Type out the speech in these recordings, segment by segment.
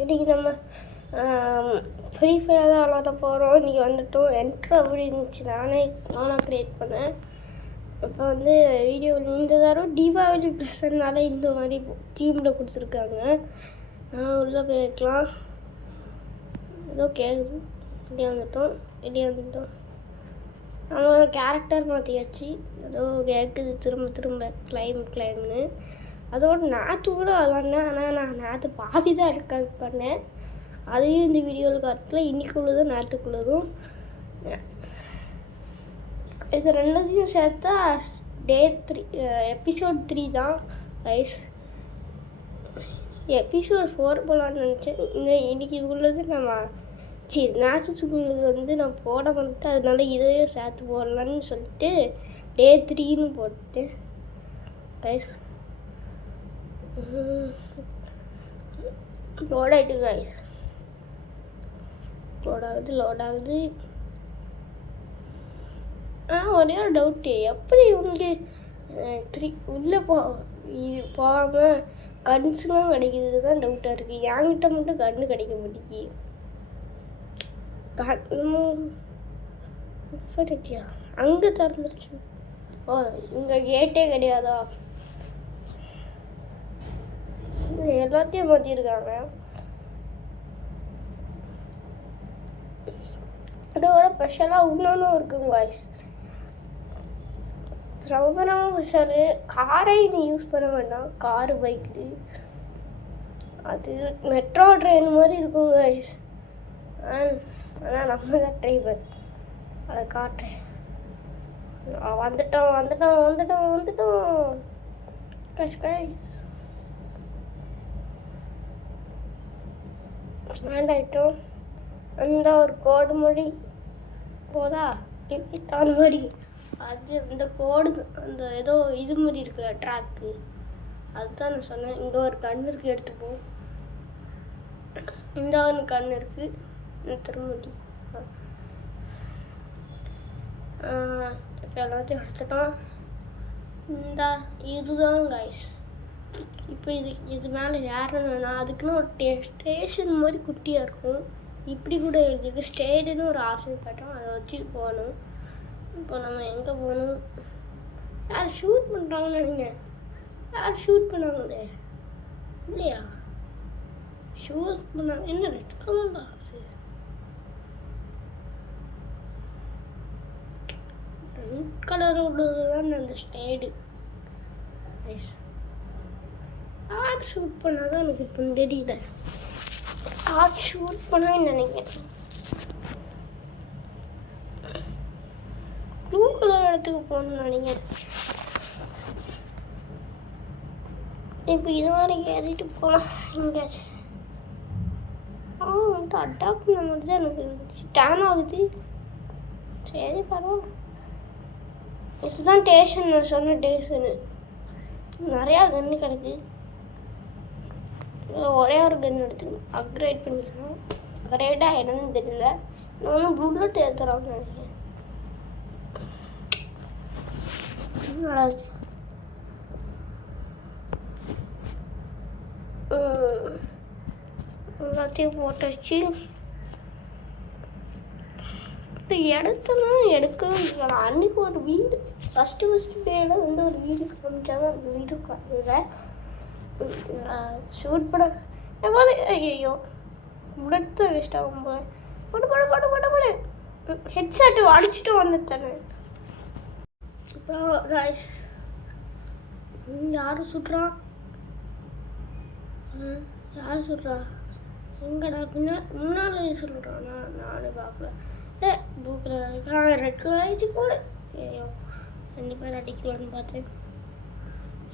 இன்றைக்கி நம்ம free fire தான் விளாட போகிறோம். இன்றைக்கி வந்துட்டோம். என்ட்ரு அப்படி இருந்துச்சு, நானாக க்ரியேட் பண்ணேன். இப்போ வந்து வீடியோவில் இந்த தடவை தீபாவளி ப்ரெசன்ட்னால இந்த மாதிரி தீமில் கொடுத்துருக்காங்க. நான் உள்ளே போயிருக்கலாம். ஏதோ கேட்குது. வெளியே வந்துட்டோம். நம்மளோட கேரக்டர் மாற்றியாச்சு. ஏதோ கேட்குது திரும்ப கிளைம்னு. அதோட நேற்று கூட விளாண்டேன். ஆனால் நான் நேற்று பாதி தான் ரெக்கார்ட் பண்ணேன். அதையும் இந்த வீடியோவில் காட்டல. இன்றைக்குள்ளதும் நேற்றுக்குள்ளதும் இது ரெண்டுத்தையும் சேர்த்தா டே 3 எபிசோட் 3 தான் ரைஸ். எபிசோட் 4 போகலான்னு நினச்சேன். இன்றைக்கி உள்ளது நேற்றுக்குள்ளது வந்து நான் போட மாட்டேன். அதனால இதையும் சேர்த்து போடலான்னு சொல்லிட்டு டே 3ன்னு போட்டேன் ரைஸ். லோட் ஆகிட்டு கைஸ். லோட் ஆகுது. ஒரே ஒரு டவுட்டு, எப்படி உங்களுக்கு 3 உள்ளே போகாமல் கன்ஸ்லாம் கிடைக்கிறது தான் டவுட்டாக இருக்குது. என்கிட்ட மட்டும் கன்று கிடைக்க மாட்டேங்கி. அங்கே திறந்துருச்சு. ஓ, இங்கே கேட்டே கிடையாதா? எல்லாத்தையும் மாற்றிருக்காங்க. அதோட ஸ்பெஷலாக இன்னொன்றும் இருக்குங்க வாய்ஸ். ரொம்ப ஸ்பெஷலு. காரை நீ யூஸ் பண்ண வேண்டாம். காரு பைக்கு அது மெட்ரோ ட்ரெயின் மாதிரி இருக்கும் வாய்ஸ். ஆனால் நம்ம தான் டிரைவர். அதை காட்டுறேன். வந்துட்டோம் கஷ்காய். வேண்டாயிட்டோம். அந்த ஒரு கோடு மொழி போதா தான் மாதிரி அது அந்த கோடு அந்த ஏதோ இது மாதிரி இருக்குல்ல ட்ராக்கு, அதுதான் நான் சொன்னேன். இங்கே ஒரு கண் இருக்குது, எடுத்துப்போம். இந்த ஒரு கண் இருக்குது, திரும்ப இப்போ எல்லாத்தையும் எடுத்துட்டோம். இதுதான் கைஸ். இப்போ இது மேலே ஏறணும்னா அதுக்குன்னு ஒரு ஸ்டேஷன் மாதிரி குட்டியாக இருக்கும். இப்படி கூட எழுதிருக்கு. ஸ்டேடுன்னு ஒரு ஆப்ஷன் காட்டும், அதை வச்சு போகணும். இப்போ நம்ம எங்கே போகணும்? யார் ஷூட் பண்ணுறாங்கன்னு நினைக்கிறேன். யார் ஷூட் பண்ணாங்களே இல்லையா? ஷூட் பண்ணாங்க. என்ன ரெட் கலரில் ஆகுது? ரெட் கலர் உள்ளது தான் அந்த ஸ்டேடு. யார் ஷூட் பண்ணாதான் எனக்கு இப்போ தெரியல. யார் ஷூட் பண்ணான்னு நினைக்கிறேன். ப்ளூ கலர் இடத்துக்கு போகணும்னு நினைக்கிறேன். இப்போ இது மாதிரி ஏறிட்டு போகலாம் எங்கேயாச்சும். வந்துட்டு அட்டாக் பண்ண மாதிரி தான் எனக்கு இருந்துச்சு. டேன் ஆகுது. சரி பரவாயில்ல. இதுதான் டேஷன். நான் சொன்ன டேஷனு நிறையா கன்று கிடக்கு. ஒரே ஒரு கன் எடுத்துக்கணும். அப்கிரேட் பண்ணிக்கலாம். அப்கிரேடாக என்னன்னு தெரியல. இன்னொன்று புல்லட் ஏற்றுறாங்கன்னு நினைக்கிறேன். எல்லாத்தையும் போட்டாச்சு. இடத்தெல்லாம் எடுக்கவே முடியல. அன்றைக்கி ஒரு வீடு ஃபஸ்ட்டு டேல வந்து ஒரு வீடு காமிச்சாங்க. அந்த வீடு காட்டுல ஷூட் பண்ண போது ஐயோ முடத்து வேஸ்ட் ஆகும் போது போடு ஹெட்செட்டு அடிச்சுட்டு வந்துட்டேன். இப்போ காய்ஸ் யாரும் சுட்றா? யார் சுட்றா? எங்கடா முன்னால் சொல்கிறானா? நானே பார்க்கல. ப்ளூ கலர் ரெட் கலர் ஆகிடுச்சு போடு. ஐயோ 2 பேர் அடிக்கலான்னு பார்த்தேன்.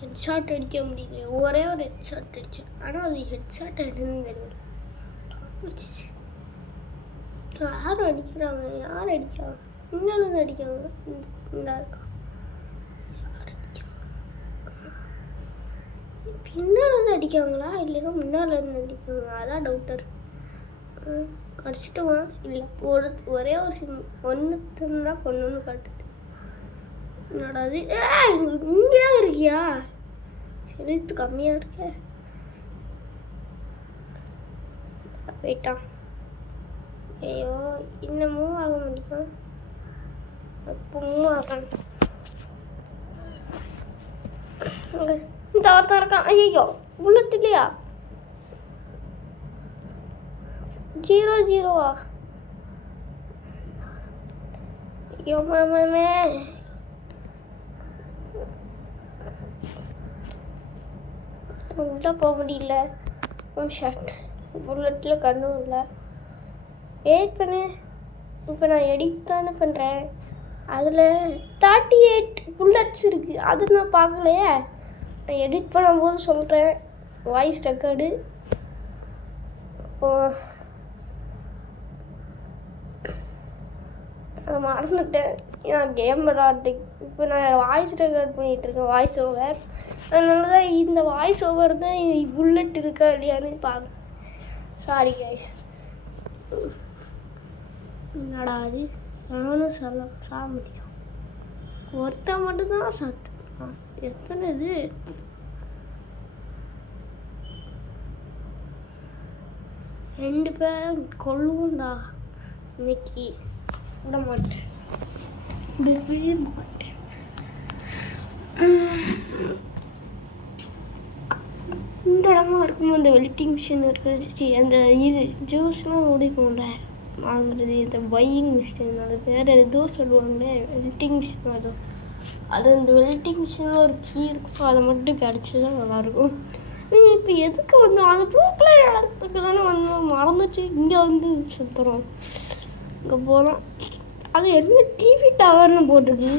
ஹெட்ஷாட் அடிக்க முடியல. ஒரே ஒரு ஹெட்ஷாட் அடித்தேன். ஆனால் அது ஹெட்ஷாட் என்னன்னு தெரியல. காமிச்சு யாரும் அடிக்கிறாங்க. யார் அடிக்காங்க? முன்னாலேருந்து அடிக்காங்க. இந்தா இருக்கா? யார் அடிக்காங்க? பின்னாலேருந்து அடிக்காங்களா இல்லைன்னா முன்னாலேருந்து அடிக்காங்க? அதான் டவுட்டாக இருக்கு. அடிச்சிட்டோமா? இல்லை ஒரே ஒரு ஒன்றுனா கொண்டுன்னு காட்டுது. என்னடா அது? இங்கே இருக்கியா? எழுத்து கம்மியாக இருக்கே. வெயிட்டா ஐயோ இன்னும் மூவ் ஆக மாட்டேங்கான். இப்போ மூவ் ஆகணும். இந்த ஒருத்தன் இருக்கான். ஐயோ புல்லட் இல்லையா? 0-0 ஐயோ மாமே உள்ளே போக முடியல. ஷர்ட் புல்லட்டில் கண்ணும் இல்லை. வெயிட் பண்ணு. இப்போ நான் எடிட் தானே பண்ணுறேன். அதில் 38 புல்லட்ஸ் இருக்குது. அது நான் பார்க்கலையே. நான் எடிட் பண்ணும்போது சொல்கிறேன். Voice record. அதை மறந்துட்டேன். நான் கேம் விளாட்றதுக்கு இப்போ நான் வாய்ஸ் ரெக்கார்ட் பண்ணிகிட்ருக்கேன். Voice over. அதனால தான் இந்த வாய்ஸ் ஓவர் தான் புல்லட் இருக்கா இல்லையான்னு பார்க்க. Sorry guys. என்னடா அது? நானும் சாக முடியும். ஒருத்தன் மட்டும்தான் சாத்து. எத்தனை இது? ரெண்டு பேரும் கொள்ளுண்டா. இன்னைக்கு விட மாட்டேன். விடவே மாட்டேன். இந்த இடமா இருக்கும். அந்த வெல்டிங் மிஷின் இருக்கிறது. அந்த இது ஜூஸ்லாம் ஓடிக்கோங்க வாங்குறது. இந்த பையிங் மிஷின் அது பேர் ஏதோ சொல்லுவாங்களே. வெல்டிங் மிஷின் அதுவும். அது அந்த வெல்டிங் மிஷினில் ஒரு கீ இருக்கும். அதை மட்டும் கிடச்சி தான் நல்லாயிருக்கும். நீங்கள் இப்போ எதுக்கு வந்து அந்த ப்ளூ கலர் இடத்துக்கு தானே வந்து மறந்துச்சு. இங்கே வந்து சுற்றுறோம். இங்கே போகிறோம். அது என்ன டிவி டவர்னு போட்டுருக்கு.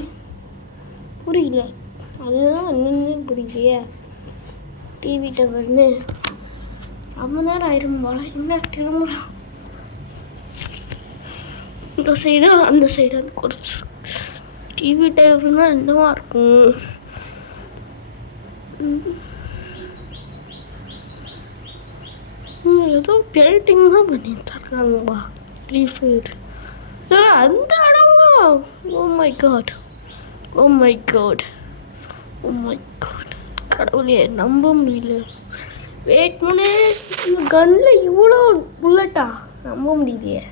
புரியல. அதுதான் என்னென்னு புரியலையே. டிவி டவர்னு ரொம்ப நேரம் ஆயிரும் போல. என்ன திரும்புகிறான்? இந்த சைடு அந்த சைடு அந்த குறைச்சி டிவி டவர்னா என்னவா இருக்கும்? ஏதோ பெயிண்டிங் தான் பண்ணி தர்றாங்கப்பா. ஃப்ரீ ஃபயர் அந்த இடமா? Oh my god, oh my god, oh my god. கடவுளே நம்ப முடியல. வெயிட் பண்ணு. இந்த கன்னில் இவ்வளோ புல்லட்டா? நம்ப முடியலையே.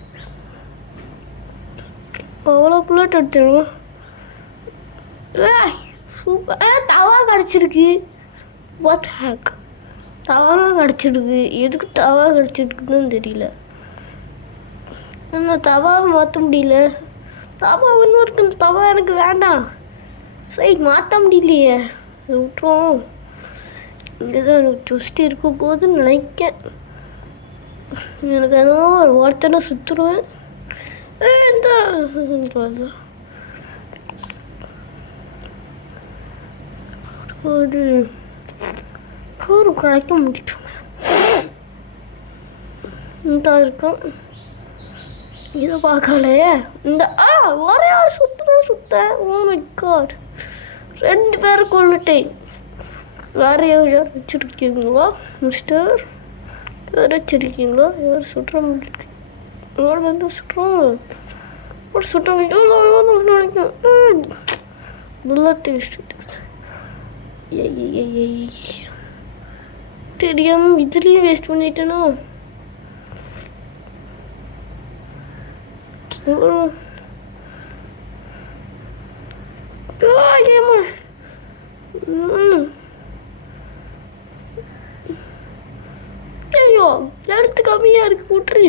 அவ்வளோ புல்லட் எடுத்துடும். சூப்பர். தவா கிடச்சிருக்கு. What hack. தவாலாம் கிடச்சிருக்கு. எதுக்கு தவா கிடச்சிருக்குன்னு தெரியல. ஆனால் தவாவை மாற்ற முடியல. தவா ஒன்று இருக்கு. இந்த தவா எனக்கு வேண்டாம். சரி மாற்ற முடியலையே. விட்டுருவோம். இங்கே தான் எனக்கு ட்விஸ்ட் இருக்க போதுன்னு நினைக்கேன். எனக்கு என்னவோ ஒரு வார்த்தை சுற்றுருவேன். இந்த ஒரு ஒரு கிடைக்க முடியும். இந்த இருக்கும். இதை பார்க்கலையே. இந்த ஒரே ஆள் சுத்தேன். ஓ மை காட். 2 பேரை கொண்டுட்டேன். வேறு யார் வச்சுருக்கீங்களா மிஸ்டர்? யார் வச்சுருக்கீங்களா? யார் சுற்ற முடியும்? யார் வந்து சுற்றோம்? ஒரு சுற்ற நினைக்கிறேன். புல்லட் தெரியாமல் இதுலேயும் வேஸ்ட் பண்ணிட்டேனோ? ஐயோ எடுத்து கம்மியாக இருக்கு. கூட்டுரு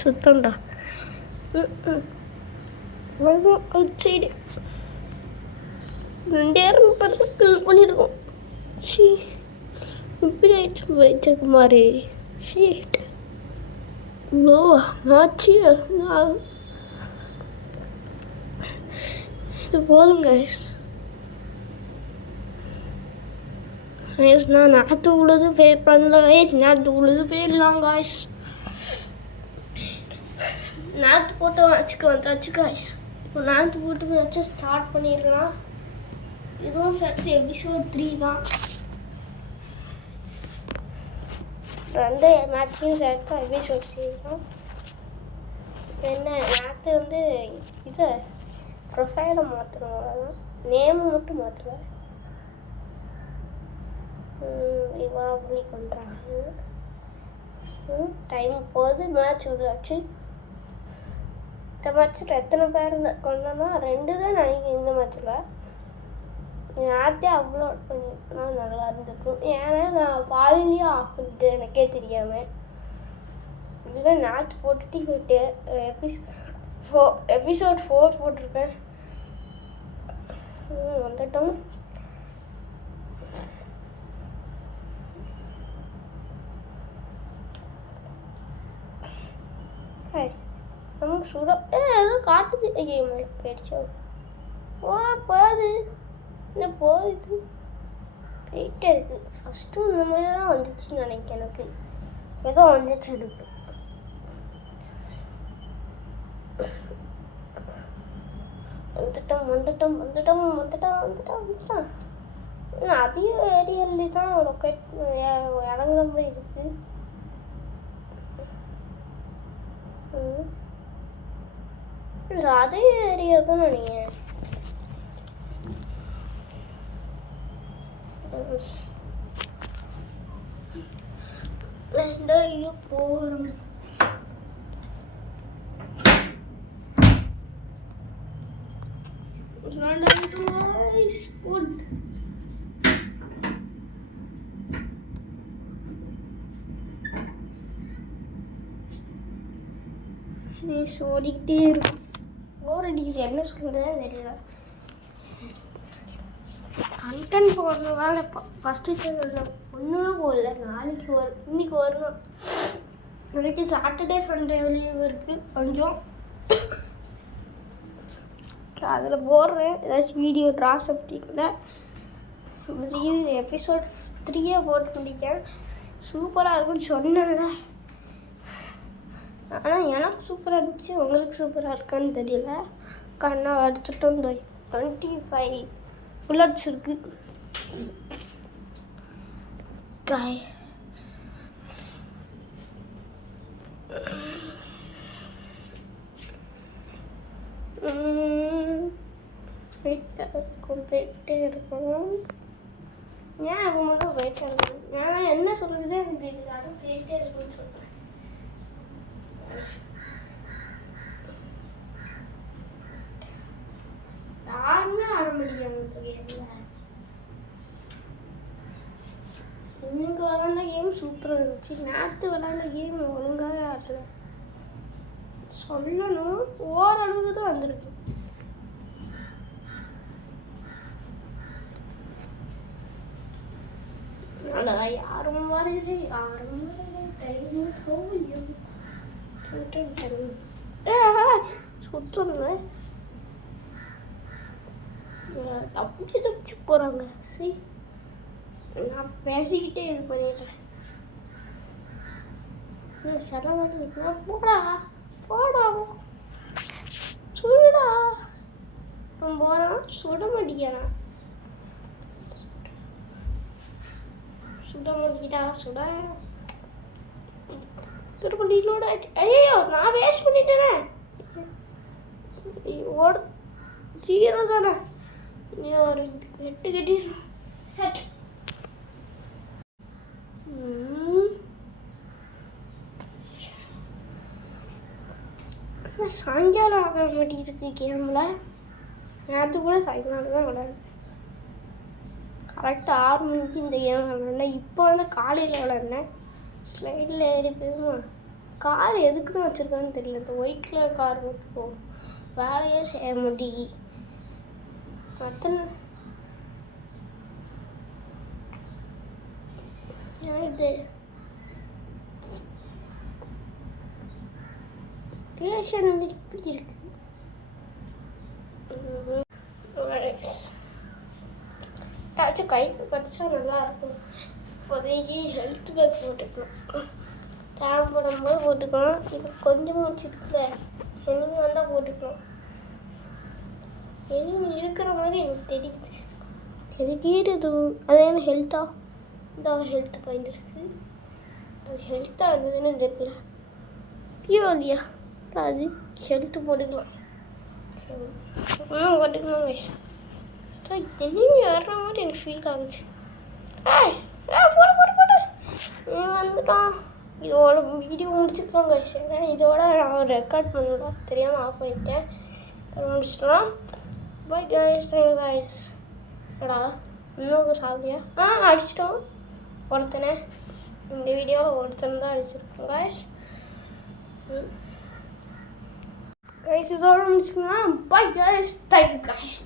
சுத்தம்டா. அவுட் சைடு 2 கில் பண்ணியிருக்கோம். சி இப்படி ஆயிடுச்சு வயிற்றுக்கு மாதிரி. ஷீட் லோ ஆச்சு. இது போதும் கைஸ். நான் நேற்று உள்ளது ஃபேர் பண்ணல கைஸ். நேற்று உள்ளது ஃபேர்லாம் கைஸ். நேற்று போட்டு வந்தாச்சு கைஸ். இப்போ நேற்று போட்டு வச்சு ஸ்டார்ட் பண்ணிடலாம். இதுவும் சேர்த்து எபிசோட் 3 தான். 2 மேட்சையும் சேர்த்து எபிசோட் 3 தான். என்ன நேற்று வந்து இதை ப்ரொஃபைலை மாற்றணும். அவ்வளோதான். நேம் மட்டும் மாற்றுவேன். இவா அப்படி பண்ணுறாங்க. டைம் போகுது. மேட்ச் விடாச்சு. இந்த மேட்ச்சில் எத்தனை பேர் கொண்டோன்னா 2 தான் நினைக்கிறேன். இந்த மேட்ச்சில் நேற்றே அப்லோட் பண்ணினா நல்லா இருந்திருக்கும். ஏன்னா நான் பாதிலேயே ஆஃப் பண்ணிட்டேன் எனக்கே தெரியாமல். இல்லை நேற்று போட்டுட்டு எபிசோட் 4 போட்டிருப்பேன். வந்துட்டோம். நமக்கு சுட ஏதோ காட்டுது. கேம் போயிடுச்சோ? போகுது. என்ன போகுது? போயிட்டே இருக்குது. ஃபஸ்ட்டு இந்த மாதிரி தான் வந்துச்சுன்னு நினைக்கிறேன். எனக்கு ஏதோ வந்துட்டு இருக்கு. வந்துட்டோம். அதிக ஏரியாலே தான் ரொக்கெட் இறங்குற மாதிரி இருக்கு. அதே ஏரியா தான் நினைக்கிறேன். போகிறோம். ஓடிக்கிட்டே இருக்கும். போர் அடிக்குது. என்ன சொல்றதே தெரியல. கண்டென்ட் போடுற வேலை ஃபஸ்ட்டு சேனலில் ஒன்றுமே போடல. நாளைக்கு இன்னைக்கு வரணும். நாளைக்கு சாட்டர்டே சண்டே லீவ் இருக்குது கொஞ்சம். அதில் போடுறேன் ஏதாச்சும் வீடியோ ட்ராசப்டிங்கில். எபிசோட் 3 போட்டு முடிக்கேன். சூப்பராக இருக்குன்னு சொன்னேன்ல. ஆனால் எனக்கு சூப்பராக இருந்துச்சு. உங்களுக்கு சூப்பராக இருக்கான்னு தெரியல. கண்ணா அடிச்சுட்டோம். 25 புல்லட்ஸ் இருக்கு. போயிட்டே இருக்கும். ஏன் அவங்க மட்டும் போயிட்டே இருக்கும்? நான் என்ன சொல்றது எனக்கு தெரியல. அதுவும் போயிட்டே இருக்குன்னு சொல்றேன். யாருமே ஆட முடியாது. இன்னைக்கு விளாண்ட கேம் சூப்பராக இருந்துச்சு. நேற்று விளாண்ட கேம் ஒழுங்காகவே ஆடல. சொல்லணும் ஓரளவுக்கு தான் வந்திருக்கு. யாரும் வரல. டைம் சுற்றுங்க. தப்பிச்சு போகிறாங்க. சரி நான் பேசிக்கிட்டே இது பண்ணிடுறேன். சில மாதிரி நிற்கலாம். போடா சுடா. போகிறான் சுட மாட்டேங்கிறான். சுட திரும்ப டீலோட ஆயிடுச்சு. ஐயோ நான் வேஸ்ட் பண்ணிட்டேனே. ஓட 0 தானே. ஒரு 8 கட்டிடுறோம். செட். சாயங்காலம் ஆக மாட்டேங்குது கேமில். நேற்று கூட சாயங்காலம் தான் விளையாடுறேன். கரெக்டாக 6 மணிக்கு இந்த கேம் விளையாடுனேன். இப்போ வந்து காலையில் விளையாடுனேன். ஸ்லைடில் ஏறி போயிருமா. கார் எதுக்குன்னு வச்சுருக்கான்னு தெரியல. இந்த ஒயிட் கலர் கார் மட்டும் வேலையே செய்ய மாட்டேங்கி. மற்ற இது பேஷன் வந்து இப்படி இருக்கு. ஏதாச்சும் கைக்கு கிடச்சா நல்லாயிருக்கும். இப்போதைக்கு ஹெல்த் பேக் போட்டுக்கலாம். டேம் போடும்போது போட்டுக்கலாம். இப்போ கொஞ்சமாக வச்சுருக்குல எனிமி வந்தால் போட்டுக்கலாம். எனிமி இருக்கிற மாதிரி எனக்கு தெரியுது. எதுக்கு இது அது என்ன ஹெல்த்தா? இந்த ஒரு ஹெல்த் பாயிண்ட் இருக்குது. அது ஹெல்த்தாக இருந்ததுன்னு தெரியல. தீபாவளியா அது ஹெல்த்து போட்டுக்கலாம். போட்டுக்கலாம் கைஸ். எனிமி வர்ற மாதிரி எனக்கு ஃபீல் ஆகுச்சு. போடு வந்துட்டான். இதோட வீடியோ முடிச்சுக்கலாம் கைஸ். ஏன்னா இதோட நான் ரெக்கார்ட் பண்ணலாம் தெரியாமல் ஆஃப் பண்ணிட்டேன். முடிச்சிடலாம். Bye guys. கைஸ் எடா இன்னும் சாப்பிடியா? அடிச்சிட்டோம் ஒருத்தனை. இந்த வீடியோவில் ஒருத்தன் தான் அடிச்சிருக்கோம் கைஸ். கைஸ் இதோட முடிச்சுக்கலாம். Bye guys. Thank you guys.